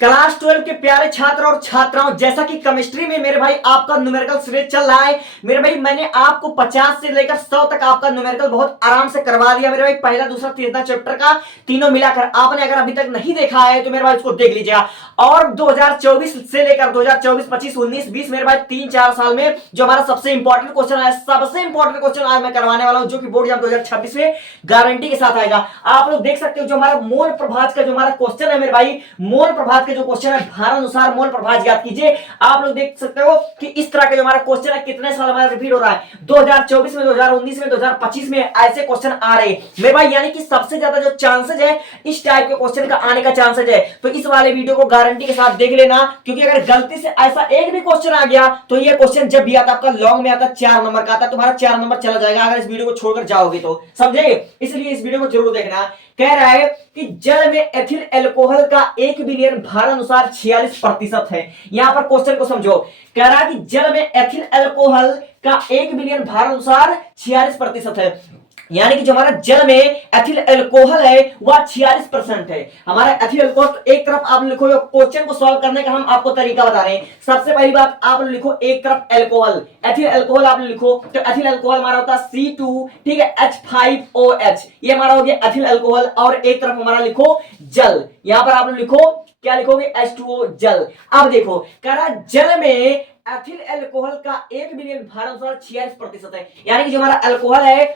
Class 12 के प्यारे छात्र और छात्राओं, जैसा कि केमिस्ट्री में मेरे भाई आपका न्यूमेरिकल सीरीज चल रहा है। मेरे भाई मैंने आपको 50 से लेकर 100 तक आपका न्यूमेरिकल बहुत आराम से करवा दिया मेरे भाई, पहला दूसरा तीसरा चैप्टर का तीनों मिलाकर। आपने अगर अभी तक नहीं देखा है तो मेरे भाई उसको देख लीजिएगा। और 2024 से लेकर 2024, 25, 19, 20 मेरे भाई 3-4 साल में जो हमारा सबसे इंपॉर्टेंट क्वेश्चन है, सबसे इंपॉर्टेंट क्वेश्चन आज मैं करवाने वाला हूं, जो कि बोर्ड एग्जाम 2026 में गारंटी के साथ आएगा। आप लोग देख सकते हो जो हमारा मोल प्रभाज का जो हमारा क्वेश्चन है मेरे भाई, मोल प्रभाज के जो क्वेश्चन है भारानुसार मोल प्रभाज ज्ञात कीजिए। आप लोग देख सकते हो कि इस तरह का जो हमारा क्वेश्चन है कितने साल हमारा रिपीट हो रहा है, 2024 में, 2019 में, 2025 में ऐसे क्वेश्चन आ रहे हैं मेरे भाई। यानी कि सबसे ज्यादा जो चांसेस है इस टाइप के क्वेश्चन का आने का चांसेस है। तो इस वाले वीडियो को गारंटी के साथ देख लेना, क्योंकि अगर गलती से ऐसा एक भी क्वेश्चन आ गया तो ये क्वेश्चन जब भी आता आपका लॉन्ग में आता 4 नंबर का आता, तुम्हारा 4 नंबर चला जाएगा अगर इस वीडियो को छोड़कर जाओगे तो, समझे? इसलिए इस वीडियो को जरूर देखना। कह रहा है कि जल में एथिल अल्कोहल का 1 बिलियन भारानुसार 46% है। यहां पर क्वेश्चन को समझो। कह रहा है कि जल में एथिल अल्कोहल का 1 बिलियन भारानुसार 46% है। यानी कि जो हमारा जल में एथिल अल्कोहल है वह 46% है। हमारा एथिल अल्कोहल, तो एक तरफ आप लिखो, क्वेश्चन को सॉल्व करने का हम आपको तरीका बता रहे हैं। सबसे पहली बात आप लिखो, एक तरफ अल्कोहल, एथिल अल्कोहल आप लिखो, तो एथिल अल्कोहल हमारा होता है C2, ठीक है, H5OH, ये हमारा हो गया एथिल अल्कोहल। और एक तरफ हमारा लिखो जल, यहां पर आप लिखो, क्या लिखोगे? H2O, जल। अब देखो, कह रहा जल में एथिल अल्कोहल का 1 बिलियन भारानुसार 46% है। यानी कि जो हमारा अल्कोहल है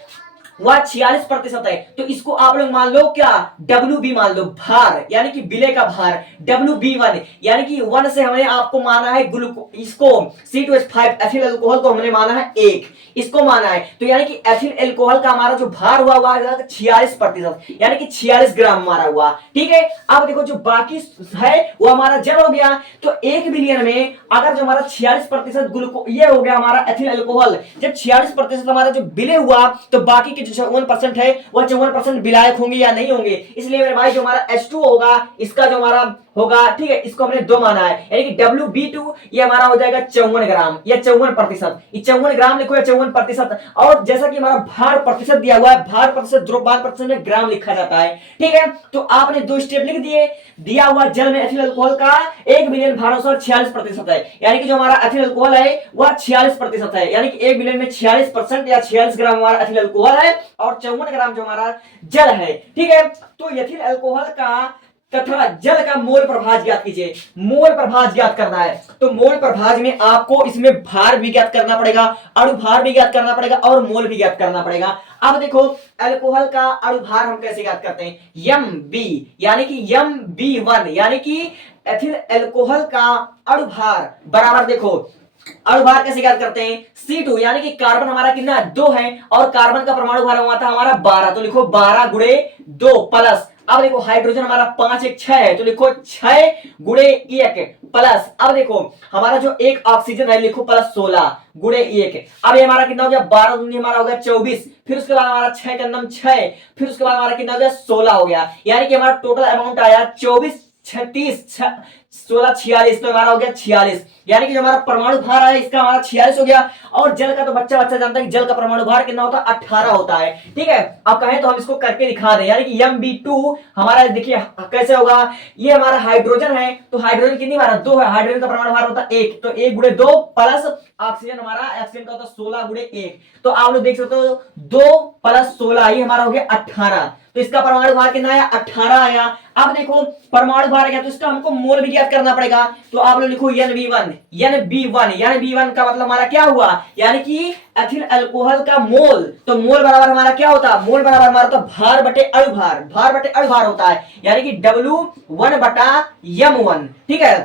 वह 46% है। तो इसको आप लोग मान लो क्या, WB मान लो, भार, यानी कि विलय का भार, WB1, यानी कि 1 से हमने आपको माना है ग्लूको, इसको C2H5 एथिल अल्कोहल को हमने माना है 1, इसको माना है। तो यानी कि एथिल अल्कोहल का हमारा जो भार हुआ हुआ 46%, यानी कि 46 ग्राम हमारा हुआ। ठीक है, अब देखो जो बाकी है वो हमारा जल हो गया। तो 1 बिलियन में अगर जो हमारा 46% ग्लूको, ये हो गया हमारा एथिल अल्कोहल, जब 46% हमारा जो विलय हुआ तो बाकी के 54% है वह 54% विलायक होंगे या नहीं होंगे। इसलिए मेरे भाई जो हमारा H2 होगा, इसका जो हमारा होगा, ठीक है, इसको हमने 2 माना है, यानी कि WB2 ये हमारा हो जाएगा 54 ग्राम या 54%। ये 54 ग्राम लिखो या 54%। और जैसा कि हमारा भार प्रतिशत दिया हुआ है, भार प्रतिशत द्रव्यमान प्रतिशत में ग्राम लिखा जाता है। ठीक है, तो आपने 2 स्टेप लिख दिए। दिया हुआ जल में एथिल अल्कोहल का 1 बिलियन भारानुसार 46% है, यानी कि जो हमारा एथिल अल्कोहल है वह 46% है, यानी कि 1 बिलियन में 46% या 46 ग्राम हमारा एथिल अल्कोहल है और 54 ग्राम जो हमारा जल है। ठीक है, तो एथिल अल्कोहल का तथा जल का मोल प्रभाज ज्ञात कीजिए। मोल प्रभाज ज्ञात करना है तो मोल प्रभाज में आपको इसमें भार भी ज्ञात करना पड़ेगा, अणु भार भी ज्ञात करना पड़ेगा और मोल भी ज्ञात करना पड़ेगा। अब देखो अल्कोहल का अणु भार हम कैसे ज्ञात करते हैं, MB, यानी कि MB1, यानी कि एथिल अल्कोहल का अणु भार बराबर, देखो अणु भार कैसे ज्ञात करते हैं, C2, यानी कि कार्बन हमारा कितना 2 है और कार्बन का परमाणु भार हुआ था हमारा 12, तो लिखो 12 गुणे 2 प्लस। अब देखो हाइड्रोजन हमारा 5 1 6 है, तो लिखो 6 गुणे 1 प्लस। अब देखो हमारा जो एक ऑक्सीजन है, लिखो प्लस 16 गुणे 1। अब ये हमारा कितना हो गया, 12 दूनी हमारा हो गया 24, फिर उसके बाद हमारा 6 का नम 6, फिर उसके बाद हमारा कितना हो गया 16 हो गया। यानी कि हमारा टोटल अमाउंट आया 24 36 16 46, तो हमारा हो गया 46। यानी कि जो हमारा परमाणु भार है इसका हमारा 46 हो गया। और जल का तो बच्चा जानता है कि जल का परमाणु भार कितना होता है, 18 होता है। ठीक है, अब कहें तो हम इसको करके दिखा दें, यानी कि MB2 हमारा, देखिए कैसे होगा, ये हमारा हाइड्रोजन है, तो हाइड्रोजन कितनी हमारा 2 है, हाइड्रोजन का परमाणु भार होता है 1, तो 1 गुणे 2 प्लस ऑक्सीजन हमारा, ऑक्सीजन का होता है 16 गुणे 1, तो आप लोग देख सकते हो 2 प्लस 16 ये हमारा हो गया 18, तो इसका परमाणु भार कितना आया, 18 आया। अब देखो परमाणु भार आ गया तो इसका हमको मोल भी ज्ञात करना पड़ेगा, तो आप लोग लिखो NB1, NB1 का मतलब हमारा क्या हुआ, यानी कि एथिल अल्कोहल का मोल, तो मोल बराबर हमारा क्या होता है, मोल बराबर हमारा तो भार बटे अणु भार, भार बटे अणु भार होता है, यानी कि W1 बटा M1। ठीक है,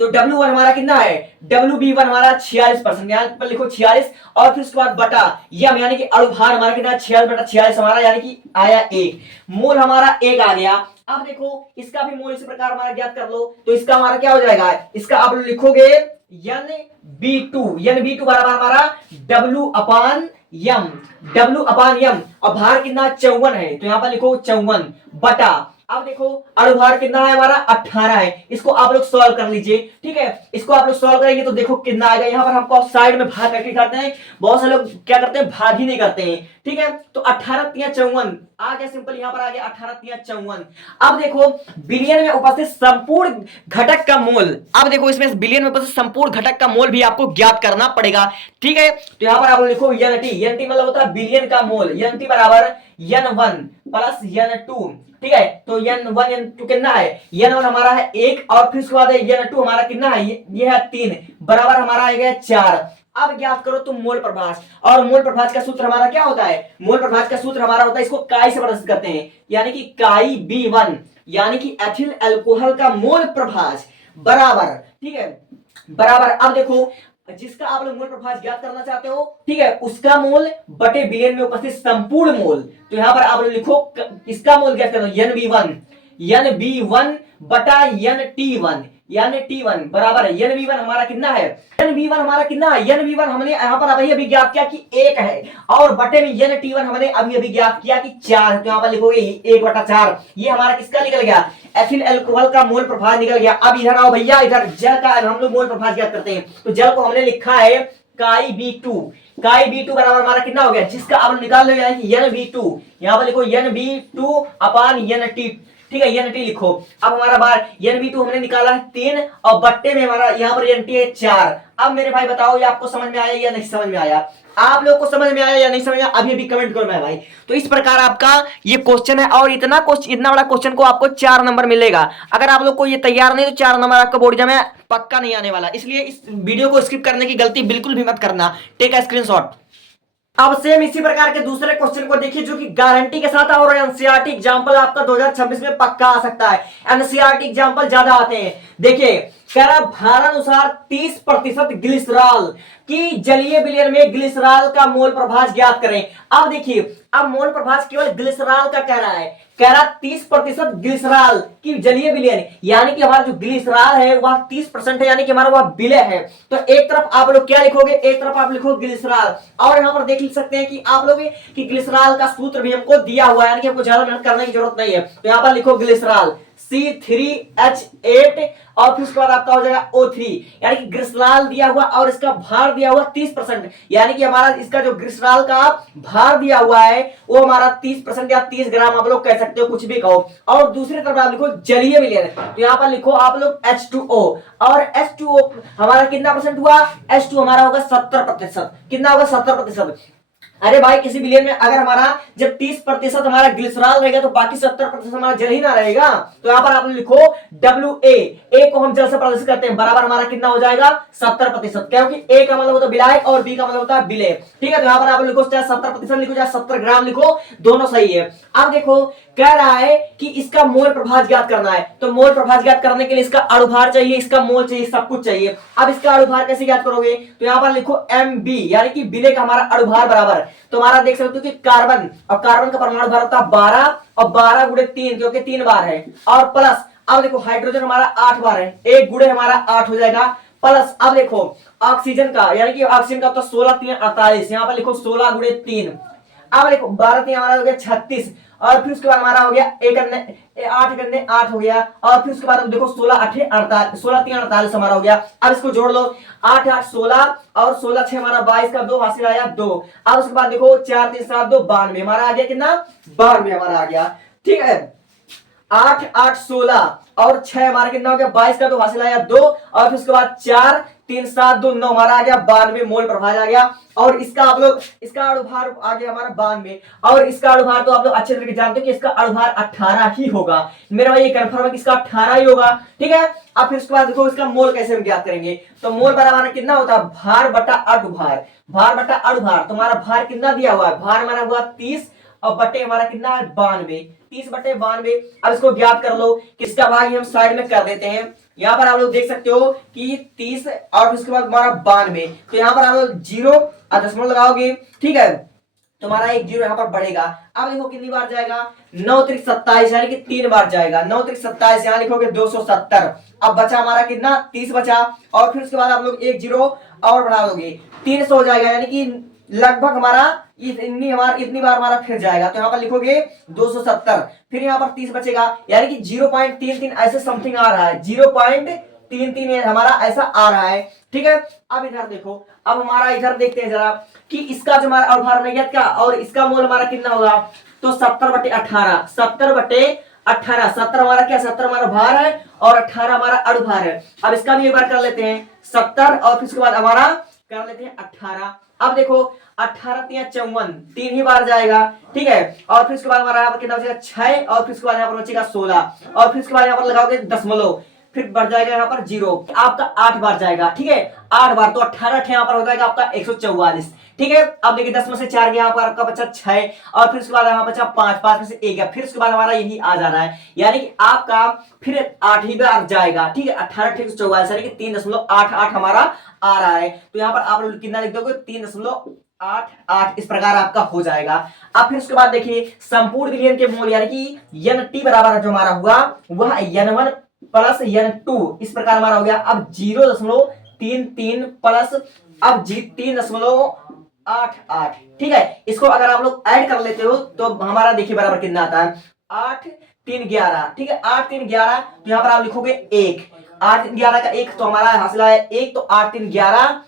तो W1 हमारा कितना है, WB1 हमारा 46%, यहां पर लिखो 46, और फिर उसके बाद बटा M, यानी कि अणु भार हमारा कितना 46 बटा 46 हमारा, यानी कि आया 1, मोल हमारा 1 आ गया। अब देखो इसका भी मोल इसी प्रकार हमारा ज्ञात कर लो, तो इसका हमारा क्या हो जाएगा, इसका आप लिखोगे NB2 बराबर हमारा W अपान M, और भार कितना 54 है, तो यहां पर लिखो 54 बटा, अब देखो अणु भार कितना है हमारा 18 है, इसको आप लोग सॉल्व कर लीजिए। ठीक है, इसको आप लोग सॉल्व करेंगे तो देखो कितना आएगा, यहाँ पर हमको साइड में भाग करके करते हैं, बहुत से लोग क्या करते हैं भाग ही नहीं करते हैं। ठीक है, तो 18 × 54 आ गया सिंपल, यहां पर आ गया 18 तिया 54। अब देखो बिलियन में उपस्थित संपूर्ण घटक का मोल, अब देखो इसमें बिलियन में उपस्थित संपूर्ण घटक का मोल भी आपको ज्ञात करना पड़ेगा। ठीक है, तो यहां पर आप लिखो एन टी, एन टी मतलब होता है बिलियन का मोल, एन टी बराबर N one plus N two. ठीक है, तो एन वन एन टू कितना है, एन वन हमारा है एक, और फिर उसके बाद एन टू हमारा कितना है, ये है 3 बराबर हमारा आएगा 4। अब ज्ञात करो तुम मोल प्रभास, और मोल प्रभास का सूत्र हमारा क्या होता है, मोल प्रभास का सूत्र हमारा होता है, इसको काई से प्रदर्शित करते हैं, यानी कि काई B1 यानी कि एथिल अल्कोहल का मोल प्रभास बराबर, ठीक है, बराबर। अब देखो जिसका आप लोग मोल प्रभास ज्ञात करना चाहते हो, ठीक है, उसका मोल बटे बिलियन में उपस्थित संपूर्ण मोल, तो यहां पर आप लोग लिखो इसका मोल ज्ञात करो, एन बी वन बटा एन टी वन, यानी T1 बराबर है एन V1 हमारा कितना है, एन V1 हमारा कितना है, एन V1 हमने यहाँ पर अभी ज्ञात किया कि 1 है, और बटे में एन T1 हमने अभी ज्ञात किया कि 4 है, तो यहाँ पर लिखोगे 1/4, ये हमारा किसका निकल गया, एथिल अल्कोहल का मोल प्रभाव निकल गया। अब इधर आओ भैया, इधर जल का हम लोग मोल प्रभाव ज्ञात करते हैं, तो जल को हमने लिखा है काई B2, काई B2 बराबर हमारा कितना हो गया, जिसका आप निकाल लो यानी एन B2, यहाँ पर लिखो एन B2 अपान एन T, ठीक है, एन टी लिखो। अब हमारा बार एन बी टू हमने निकाला है 3, और बट्टे में हमारा यहाँ पर एन टी है 4। अब मेरे भाई बताओ ये आपको समझ में आया या नहीं समझ में आया, आप लोग को समझ में आया या नहीं समझ में आया, अभी अभी कमेंट करो मेरे भाई। तो इस प्रकार आपका ये क्वेश्चन है, और इतना बड़ा क्वेश्चन को आपको 4 नंबर मिलेगा। अगर आप लोग को ये तैयार नहीं तो 4 नंबर आपका बोर्ड एग्जाम में पक्का नहीं आने वाला, इसलिए इस वीडियो को स्किप करने की गलती बिल्कुल भी मत करना, टेक अ स्क्रीनशॉट। अब सेम इसी प्रकार के दूसरे क्वेश्चन को देखिए जो कि गारंटी के साथ, और एनसीईआरटी एग्जांपल आपका 2026 में पक्का आ सकता है, एनसीईआरटी एग्जांपल ज्यादा आते हैं। देखिए कह रहा भारानुसार 30% ग्लिसरॉल की जलीय विलयन में ग्लिसरॉल का मोल प्रभाव ज्ञात करें। अब देखिए, अब मोल प्रभाव केवल ग्लिसरॉल का कह रहा है, कह रहा 30% ग्लिसरॉल की जलीय विलयन, यानी कि हमारा जो ग्लिसरॉल है वह 30% है, यानी कि हमारा वह विलय है। तो एक तरफ आप लोग क्या लिखोगे, एक तरफ आप लिखोगे ग्लिसरॉल, और यहाँ पर देख सकते हैं कि आप लोग कि ग्लिसरॉल का सूत्र भी हमको दिया हुआ है, यानी कि हमको ज्यादा मेहनत करने की जरूरत नहीं है। तो यहाँ पर लिखो ग्लिसरॉल C3H8, और फिर उसके बाद आपका हो जाएगा O3, यानी कि ग्लिसरॉल दिया हुआ और इसका भार दिया हुआ 30%, यानी कि हमारा इसका जो ग्लिसरॉल का भार दिया हुआ है वो हमारा 30% या 30 ग्राम आप लोग कह सकते हो, कुछ भी कहो। और दूसरी तरफ आप लिखो जलीय विलयन, तो यहाँ पर लिखो आप लोग H2O, और H2O हमारा कितना परसेंट हुआ, H2 हमारा होगा 70%, कितना होगा 70%। अरे भाई किसी विलयन में अगर हमारा जब 30% हमारा ग्लिसरॉल रहेगा तो बाकी 70% हमारा जल ही ना रहेगा, तो यहाँ पर आप लिखो WA, ए को हम जल से प्रदर्शित करते हैं, बराबर हमारा कितना हो जाएगा 70%, क्योंकि ए का मतलब होता है विलायक और बी का मतलब होता है विलय। ठीक है, तो यहाँ पर आप लिखो चाहे 70% लिखो चाहे 70 ग्राम लिखो, दोनों सही है। अब देखो कह रहा है कि इसका मोल प्रभाव ज्ञात करना है, तो मोल प्रभाव ज्ञात करने के लिए इसका अणुभार चाहिए, इसका मोल चाहिए, सब कुछ चाहिए। अब इसका अणुभार कैसे ज्ञात करोगे, तो यहाँ पर लिखो MB, यानी कि विलय का हमारा अणुभार बराबर, तो हमारा देख सकते हो कि कार्बन, और कार्बन का परमाणु भार होता है 12, और 12 गुणे 3 क्योंकि 3 बार है, और प्लस अब देखो हाइड्रोजन हमारा 8 बार है, 1 गुणे हमारा 8 हो जाएगा, प्लस अब देखो ऑक्सीजन का, यानी कि ऑक्सीजन का तो 16 3 48, यहाँ पर लिखो 16 गुणे 3, अब देखो 12 3 हमारा हो गया 36, और फिर उसके बाद हमारा हो गया 8 हो गया, और फिर उसके बाद देखो 16 8 48, 16 3 48 हमारा हो गया। अब इसको जोड़ लो, 8 8 16, और 16 6 हमारा 22 का 2 हासिल आया 2। अब उसके बाद देखो 4 3 7 2 92 हमारा आ गया, कितना 92 हमारा आ गया। ठीक है, 8 8 16 और 6 हमारा कितना हो गया 22 का 2 हासिल आया 2, और फिर उसके बाद 4 3 7 2 9 हमारा आ गया 92 मोल प्रभाव आ गया। और इसका आप लोग इसका अणुभार आ गया हमारा 92, और इसका अणुभार तो आप लोग अच्छे तरीके जानते हो कि इसका अणुभार 18 ही होगा, मेरा भाई ये कंफर्म है कि इसका 18 ही होगा। ठीक है, अब फिर उसके बाद देखो इसका मोल कैसे हम ज्ञात करेंगे, तो मोल बराबर कितना होता है भार बटा अणुभार, भार बटा अणुभार, तुम्हारा भार कितना दिया हुआ है, भार हमारा हुआ 30, और बटे हमारा कितना है 92, 30 बटे 92। अब इसको ज्ञात कर लो, किसका भाग हम साइड में कर देते हैं, यहाँ पर आप लोग देख सकते हो कि 30 और उसके बाद हमारा 92, तो यहाँ पर आप लोग जीरो दशमलव लगाओगे। ठीक है, तुम्हारा एक जीरो यहाँ पर बढ़ेगा। अब देखो कितनी बार जाएगा, 9 त्रिक 27, यानी कि 3 बार जाएगा, 9 त्रिक 27, यहाँ लिखोगे 270। अब बचा हमारा कितना 30 बचा, और फिर उसके बाद आप लोग एक जीरो और बढ़ा दोगे 300 हो जाएगा, यानी कि लगभग हमारा इतनी बार हमारा फिर जाएगा, तो यहाँ पर लिखोगे 270, फिर यहाँ पर 30 बचेगा, यानी कि 0.33 ऐसे समथिंग आ रहा है, 0.33 हमारा ऐसा आ रहा है। ठीक है, अब इधर देखो, अब हमारा इधर देखते हैं जरा कि इसका जो हमारा अणुभार नहीं का और इसका मोल हमारा कितना होगा। तो 70/18, 70/18, 70 हमारा क्या, 70 हमारा भार है और 18 हमारा अणुभार है। अब इसका भी एक बार कर लेते हैं 70 और फिर उसके बाद हमारा कर लेते हैं 18। अब देखो 18 तिया 54, 3 ही बार जाएगा, ठीक है। और फिर उसके बाद हमारा यहाँ पर कितना बचेगा 6 और फिर उसके बाद यहाँ पर बचेगा 16 और फिर उसके बाद यहाँ पर लगाओगे दशमलव, फिर बढ़ जाएगा यहाँ पर 0, आपका 8 बार जाएगा, ठीक है, 8 बार। तो 18 यहाँ पर हो जाएगा आपका 144, ठीक है। अब देखिए 10 में से 4 यहाँ पर आपका बचा 6 और फिर उसके बाद यहाँ बचा 5, 5 में से 1 है, फिर उसके बाद हमारा यही आ जा रहा है, यानी कि आपका फिर 8 ही बार जाएगा, ठीक है। 18 144 यानी कि 3.88 हमारा आ रहा है। तो यहाँ पर आप लोग कितना लिख दोगे, 3.88 इस प्रकार आपका हो जाएगा। अब फिर उसके बाद देखिए संपूर्ण विलयन के मोल यानी कि Nt बराबर जो हमारा हुआ वह N1 प्लस N2 इस प्रकार हमारा हो गया। अब 0.33 प्लस अब 3.88, ठीक है। इसको अगर आप लोग ऐड कर लेते हो तो हमारा देखिए बराबर कितना आता है, 8 3 11, ठीक है। 8 3 11 तो यहाँ पर आप लिखोगे 1, 8 3 11 का 1 तो हमारा हासिल है 1, तो 8 3 11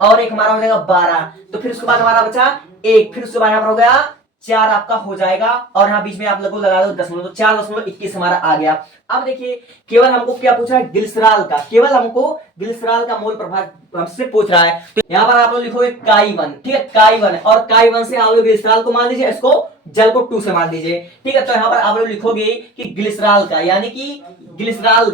और 1 हमारा हो जाएगा 12। तो फिर उसके बाद हमारा बचा 1, फिर उसके बाद यहाँ पर हो गया 4 आपका हो जाएगा और यहाँ बीच में आप लोगों को लगा दो दशमलव, तो 4.21 हमारा आ गया। अब देखिए केवल हमको क्या पूछा है, ग्लिसरॉल का, केवल हमको ग्लिसरॉल का मोल प्रभाव हमसे पूछ रहा है। तो यहाँ पर आप लोग लिखोगे Chi1, ठीक है, Chi1 और Chi1 से आप लोग ग्लिसरॉल को मान लीजिए, इसको जल को 2 से मान लीजिए, ठीक है। तो यहाँ पर आप लोग लिखोगे कि ग्लिसरॉल का यानी कि ग्लिसरॉल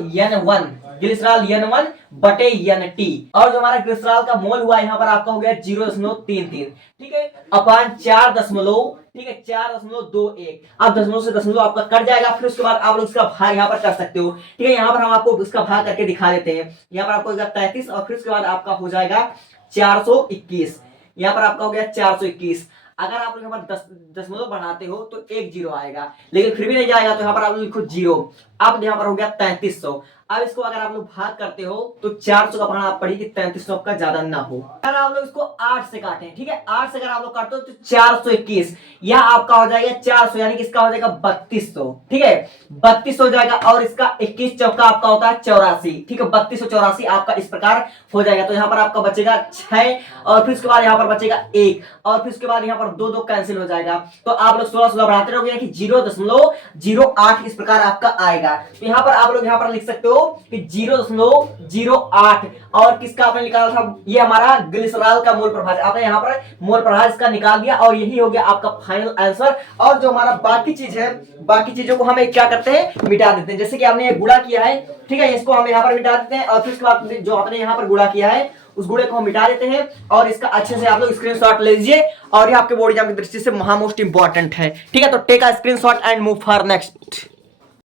N1 बटे Nt और जो हमारा ग्लिसरॉल का मोल हुआ यहाँ पर आपका हो गया 0.33, ठीक है, अपान 4 दशमलव, ठीक है, 4.21। अब दशमलव से दशमलव आपका कट जाएगा, फिर उसके बाद आप लोग इसका भाग यहाँ पर कर सकते हो, ठीक है। यहाँ पर हम आपको इसका भाग करके दिखा देते हैं। यहाँ पर आपको 33 और फिर उसके बाद आपका हो जाएगा 421, यहाँ पर आपका हो गया 421। अगर आप लोग यहाँ पर दशमलव बढ़ाते हो तो 1 0 आएगा, लेकिन फिर भी नहीं जाएगा, तो यहाँ पर आप लोग लिखो 0। अब यहाँ पर हो गया 3300। अब इसको अगर आप लोग भाग करते हो तो 400 का पढ़ना आप पढ़िए कि 3300 का ज्यादा ना हो। अगर आप लोग इसको 8 से काटें, ठीक है, 8 से अगर आप लोग काटते हो तो 421, यह आपका हो जाएगा 400 यानी कि इसका हो जाएगा 3200, ठीक है, 3200 हो जाएगा। और इसका 21 चौका आपका होता है 84, ठीक है, 3284 आपका इस प्रकार हो जाएगा। तो यहाँ पर आपका बचेगा 6 और फिर उसके बाद यहाँ पर बचेगा 1 और फिर उसके बाद यहाँ पर 2 2 कैंसिल हो जाएगा। तो आप लोग 16 16 बढ़ाते रहोगे कि 0.08 इस प्रकार आपका आएगा। तो यहाँ पर आप लोग यहाँ पर लिख सकते हो कि 0.08 और किसका आपने निकाला था, ये हमारा ग्लिसरॉल का मोल प्रभाव, आपने यहाँ पर मोल प्रभाव इसका निकाल दिया और यही हो गया आपका फाइनल आंसर। और जो हमारा बाकी चीज है, बाकी चीजों को हमें क्या करते हैं, मिटा देते हैं। जैसे कि आपने ये गुणा किया है, ठीक है, इसको हम यहाँ पर मिटा देते हैं और फिर उसके बाद जो आपने यहाँ पर गुणा किया है उस गुणे को हम मिटा देते हैं और इसका अच्छे से आप लोग स्क्रीनशॉट ले लीजिए और ये आपके बोर्ड एग्जाम की दृष्टि से मोस्ट इंपॉर्टेंट है, ठीक है। तो take a screenshot and move for next.